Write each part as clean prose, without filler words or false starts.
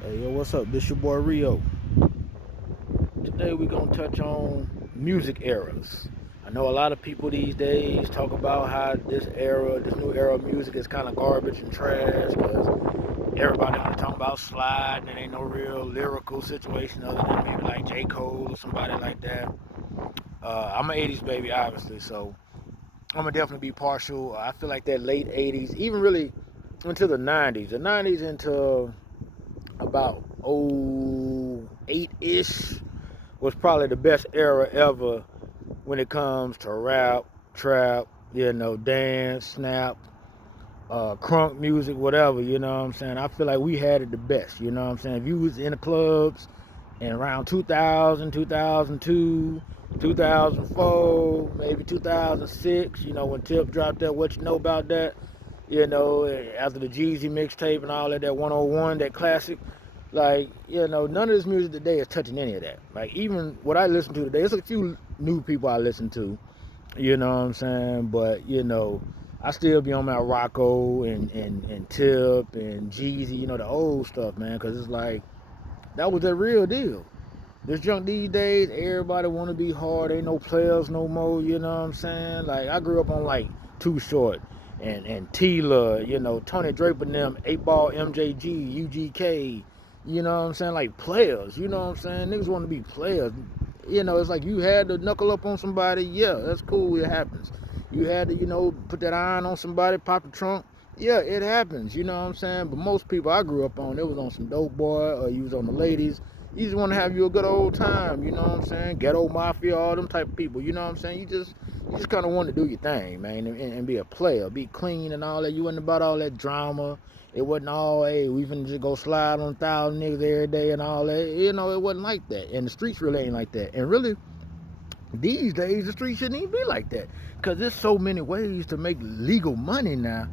Hey, yo, what's up? This your boy Rio. Today we're gonna touch on music eras. I know a lot of people these days talk about how this new era of music is kind of garbage and trash because everybody only talking about slide and it ain't no real lyrical situation other than maybe like J. Cole or somebody like that. I'm an 80s baby, obviously, so I'm gonna definitely be partial. I feel like that late 80s, even really into the 90s. The 90s into about 08 ish was probably the best era ever when it comes to rap, trap, dance, snap, crunk music, whatever, you know what I'm saying? I feel like we had it the best, you know what I'm saying? If you was in the clubs in around 2000, 2002, 2004, maybe 2006, when Tip dropped that, what you know about that? After the Jeezy mixtape and all that 101, that classic, like, none of this music today is touching any of that. Like, even what I listen to today, there's a few new people I listen to, you know what I'm saying? But, I still be on my Rocco and Tip and Jeezy, the old stuff, man, because it's like, that was the real deal. This junk these days, everybody want to be hard. Ain't no players no more, you know what I'm saying? Like, I grew up on, like, Too Short and Tila, Tony Draper and them, 8 Ball, MJG, UGK, you know what I'm saying? Like, players, you know what I'm saying? Niggas want to be players. It's like you had to knuckle up on somebody, yeah, that's cool, it happens. You had to, put that iron on somebody, pop the trunk, yeah, it happens, you know what I'm saying? But most people I grew up on, it was on some dope boy, or you was on the ladies. You just want to have you a good old time, you know what I'm saying? Ghetto mafia, all them type of people, you know what I'm saying? You just kind of want to do your thing, man, and be a player, be clean and all that. You wasn't about all that drama. It wasn't all, hey, we finna just go slide on 1,000 niggas every day and all that. It wasn't like that. And the streets really ain't like that. And really, these days, the streets shouldn't even be like that. Because there's so many ways to make legal money now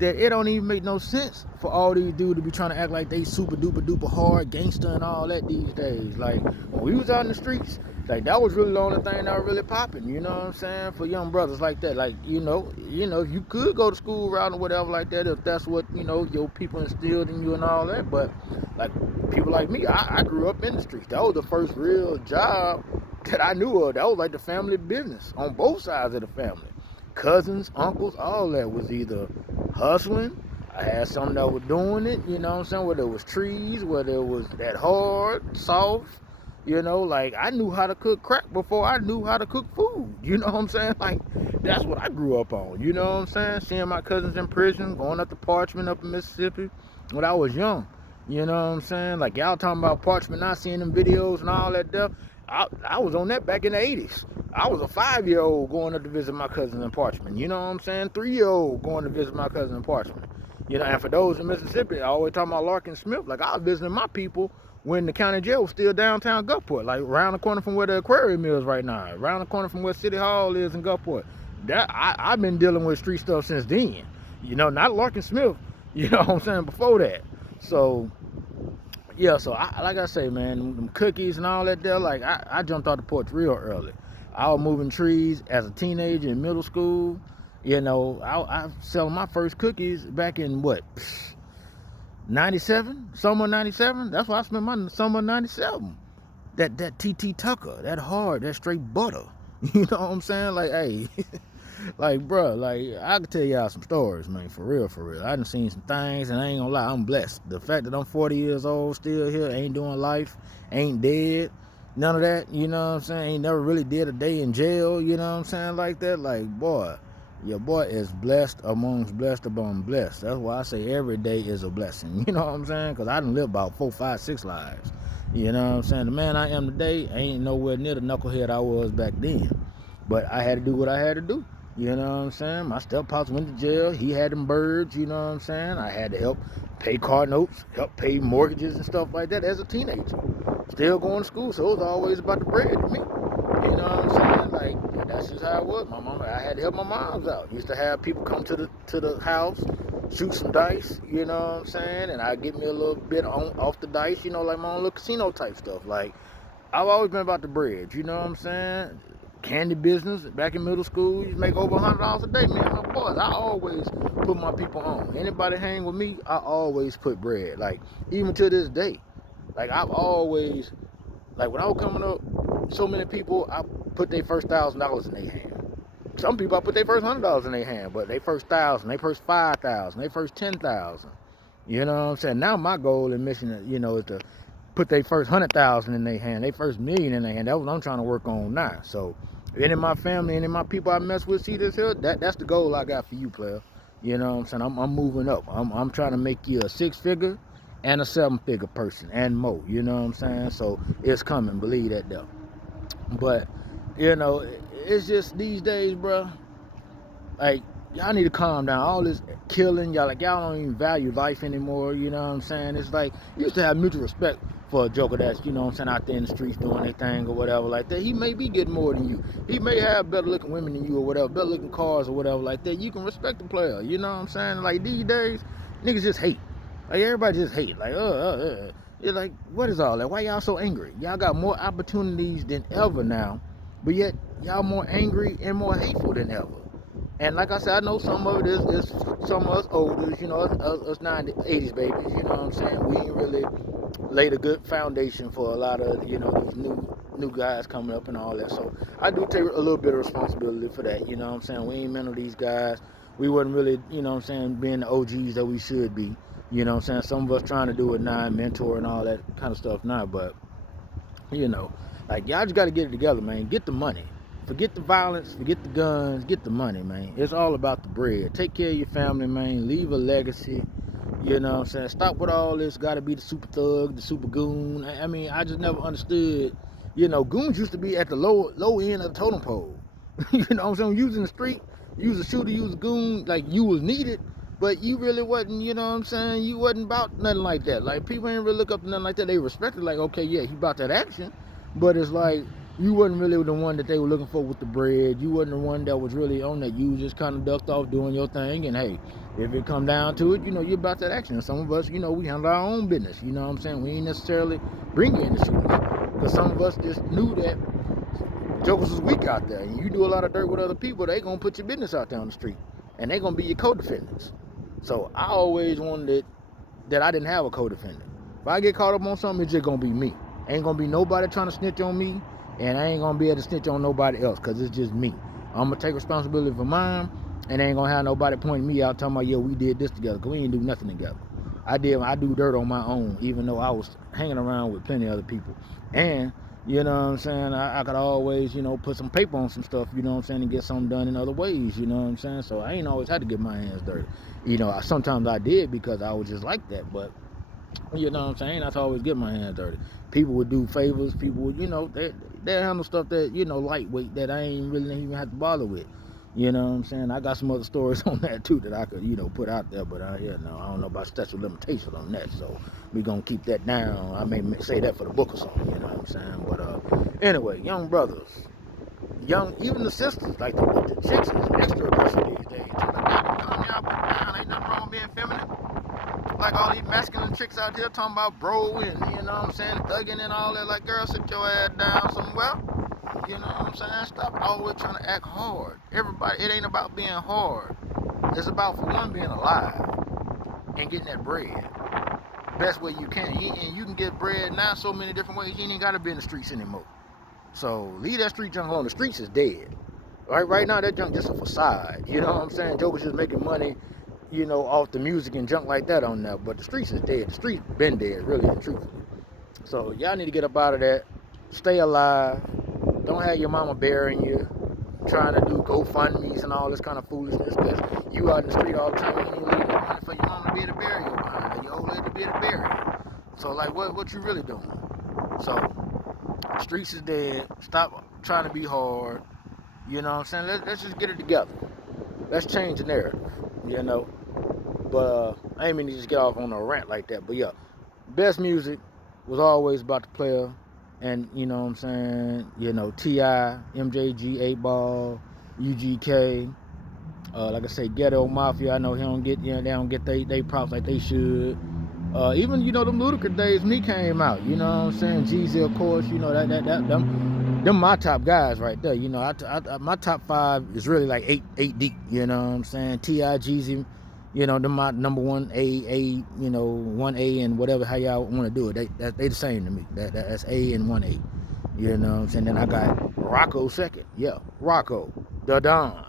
that it don't even make no sense for all these dudes to be trying to act like they super duper duper hard gangster and all that these days. Like, when we was out in the streets, like, that was really the only thing that was really popping, you know what I'm saying, for young brothers like that. Like, if you could go to school route or whatever like that, if that's what, your people instilled in you and all that. But, like, people like me, I grew up in the streets. That was the first real job that I knew of. That was like the family business on both sides of the family. Cousins, uncles, all that was either hustling. I had some that were doing it, you know what I'm saying? Whether it was trees, whether it was that hard, soft, like I knew how to cook crack before I knew how to cook food. You know what I'm saying? Like, that's what I grew up on. You know what I'm saying? Seeing my cousins in prison, going up to Parchment up in Mississippi when I was young. You know what I'm saying? Like, y'all talking about Parchment, not seeing them videos and all that stuff. I was on that back in the 80s. I was a 5-year-old going up to visit my cousin in Parchment. You know what I'm saying? 3-year-old going to visit my cousin in Parchment. And for those in Mississippi, I always talking about Larkin Smith. Like, I was visiting my people when the county jail was still downtown Gulfport, like around the corner from where the aquarium is right now, around the corner from where City Hall is in Gulfport. I've been dealing with street stuff since then. Not Larkin Smith. You know what I'm saying? Before that. So yeah, so like I say, man, them cookies and all that there, like, I jumped off the porch real early. I was moving trees as a teenager in middle school. I was selling my first cookies back in what, 97? Summer 97? That's why I spent my summer 97. That TT Tucker, that hard, that straight butter. You know what I'm saying? Like, hey, like, bro, like, I could tell y'all some stories, man, for real, for real. I done seen some things, and I ain't gonna lie, I'm blessed. The fact that I'm 40 years old, still here, ain't doing life, ain't dead, none of that, you know what I'm saying? Ain't never really did a day in jail, you know what I'm saying, like that. Like, boy, your boy is blessed amongst blessed among blessed. That's why I say every day is a blessing, you know what I'm saying? Because I done lived about 4, 5, 6 lives. You know what I'm saying? The man I am today ain't nowhere near the knucklehead I was back then. But I had to do what I had to do. You know what I'm saying? My step-pops went to jail. He had them birds, you know what I'm saying? I had to help pay car notes, help pay mortgages and stuff like that as a teenager. Still going to school, so it was always about the bread to me. You know what I'm saying? Like, that's just how it was. My mom, I had to help my moms out. Used to have people come to the house, shoot some dice, you know what I'm saying? And I get me a little bit off the dice, like my own little casino type stuff. Like, I've always been about the bread, you know what I'm saying? Candy business, back in middle school, you make over $100 a day, man. My boys, I always put my people on. Anybody hang with me, I always put bread. Like, even to this day. Like I've always, like when I was coming up, so many people I put their first $1,000 in their hand. Some people I put their first $100 in their hand, but they first 1,000, they first 5,000, they first 10,000. You know what I'm saying? Now my goal and mission, is to put their first 100,000 in their hand, their first million in their hand. That's what I'm trying to work on now. So, any of my family, any of my people I mess with see this here, that's the goal I got for you, player. You know what I'm saying? I'm moving up. I'm trying to make you a 6-figure and a 7-figure person and more. You know what I'm saying? So it's coming, believe that though. But it's just these days, bro. Like y'all need to calm down. All this killing, y'all don't even value life anymore. You know what I'm saying? It's like you used to have mutual respect for a joker that's, out there in the streets doing their thing or whatever like that. He may be getting more than you. He may have better looking women than you or whatever, better looking cars or whatever like that. You can respect the player. You know what I'm saying? Like these days, niggas just hate. Like everybody just hate. Like You're like, what is all that? Why y'all so angry? Y'all got more opportunities than ever now, but yet y'all more angry and more hateful than ever. And like I said, I know some of it is some of us older, us 90s, 80s babies, you know what I'm saying? We ain't really laid a good foundation for a lot of, these new guys coming up and all that. So I do take a little bit of responsibility for that, you know what I'm saying? We ain't mental these guys. We wasn't really, being the OGs that we should be. You know what I'm saying? Some of us trying to do it now, mentor and all that kind of stuff now, but, like y'all just got to get it together, man. Get the money. Forget the violence, forget the guns, get the money, man. It's all about the bread. Take care of your family, man. Leave a legacy. You know what I'm saying? Stop with all this, gotta be the super thug, the super goon. I mean, I just never understood. Goons used to be at the low end of the totem pole. You know what I'm saying? Using the street, use a shooter, use a goon, like you was needed, but you really wasn't, you know what I'm saying? You wasn't about nothing like that. Like people ain't really look up to nothing like that. They respected, like, okay, yeah, he about that action. But it's like, you wasn't really the one that they were looking for with the bread. You wasn't the one that was really on that. You just kind of ducked off doing your thing. And hey, if it come down to it, you're about that action. And some of us, we handle our own business. You know what I'm saying? We ain't necessarily bring you in the shootings. Because some of us just knew that jokers was weak out there. And you do a lot of dirt with other people, they going to put your business out there on the street. And they going to be your co-defendants. So I always wanted that I didn't have a co-defendant. If I get caught up on something, it's just going to be me. Ain't going to be nobody trying to snitch on me. And I ain't gonna be able to snitch on nobody else because it's just me. I'm gonna take responsibility for mine, and ain't gonna have nobody pointing me out talking about, yeah, we did this together, because we ain't do nothing together. I do dirt on my own, even though I was hanging around with plenty of other people. And, you know what I'm saying, I could always, put some paper on some stuff, you know what I'm saying, and get something done in other ways, you know what I'm saying? So I ain't always had to get my hands dirty. Sometimes I did because I was just like that, but you know what I'm saying? Not to always get my hands dirty. People would do favors. People would, they handle stuff that, lightweight that I ain't really even have to bother with. You know what I'm saying? I got some other stories on that too that I could, put out there. But I don't know about statute of limitations on that. So we're going to keep that down. I may say that for the book or something, you know what I'm saying? But anyway, young brothers, even the sisters, like the chicks is extra aggressive these days. Like, calm y'all put it down. Ain't nothing wrong with being feminine. Like all these masculine chicks out here talking about bro and, you know what I'm saying, thugging and all that. Like, girl, sit your ass down somewhere. You know what I'm saying? Stop always trying to act hard. Everybody, it ain't about being hard. It's about, for one, being alive and getting that bread. Best way you can. And you can get bread now so many different ways. You ain't got to be in the streets anymore. So leave that street junk alone. The streets is dead. Right now, that junk just a facade. You know what I'm saying? Jokers just making money, off the music and junk like that on there. But the streets is dead. The streets been dead, really and truthfully. So y'all need to get up out of that. Stay alive. Don't have your mama burying you, trying to do GoFundMes and all this kind of foolishness, because you out in the street all the time, you ain't leaving no money for your mama to be able to bury you behind, or your old lady to be able to bury you. So like, what you really doing? So streets is dead. Stop trying to be hard. You know what I'm saying? Let's just get it together. Let's change the narrative. But I ain't mean to just get off on a rant like that. But yeah, best music was always about the player. And you know what I'm saying? T.I., MJG, 8Ball, UGK. Like I say, Ghetto Mafia. I know he don't get, they don't get they props like they should. Even them Ludacris days when he came out. You know what I'm saying? Jeezy, of course. Them my top guys right there. My top 5 is really like eight deep. You know what I'm saying? T.I., Jeezy, You know, them my number one A, you know, 1A and whatever, how y'all want to do it. They the same to me. That's A and 1A. You know what I'm saying? Then I got Rocco second. Yeah, Rocco, the Don.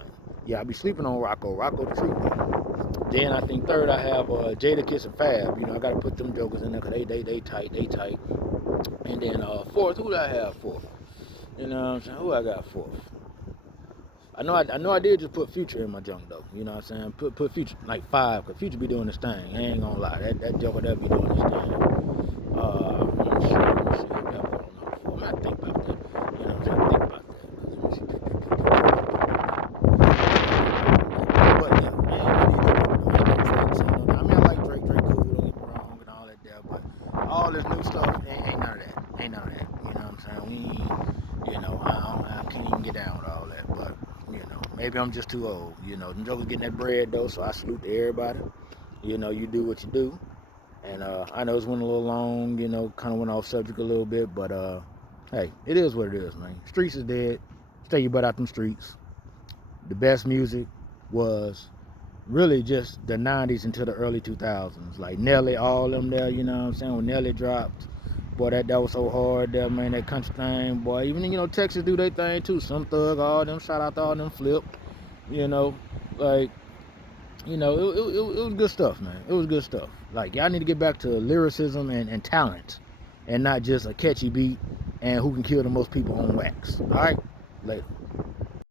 Yeah, I be sleeping on Rocco. Rocco the truth. Then I think third I have Jadakiss and Fab. You know, I gotta put them jokers in there because they tight. And then fourth, who do I have fourth? You know what I'm saying? Who I got fourth? I know I did just put Future in my junk though. You know what I'm saying? Put Future like five, cause Future be doing this thing. I ain't gonna lie, that joker that be doing this thing. Let me see. Who that put on number four? I'm gonna think about that. You know what I'm saying? Think about that. But yeah, I mean, I like Drake cool. Don't get me wrong and all that there, but all this new stuff ain't none of that. Ain't none of that. You know what I'm saying? We ain't, you know, I can't even get down with all that, but. You know, maybe I'm just too old. You know, them jokers getting that bread though, so I salute to everybody. You know, you do what you do. And I know it's went a little long, you know, kind of went off subject a little bit, but hey, it is what it is, man. Streets is dead. Stay your butt out them streets. The best music was really just the 90s into the early 2000s. Like Nelly, all them there, you know what I'm saying? When Nelly dropped, boy, that was so hard there, man, that country thing, boy. Even, you know, Texas do their thing too. Some Thug, all them, shout out to all them Flip, you know, like, you know, it was good stuff, man. It was good stuff. Like, y'all need to get back to lyricism and talent and not just a catchy beat and who can kill the most people on wax. All right? Later.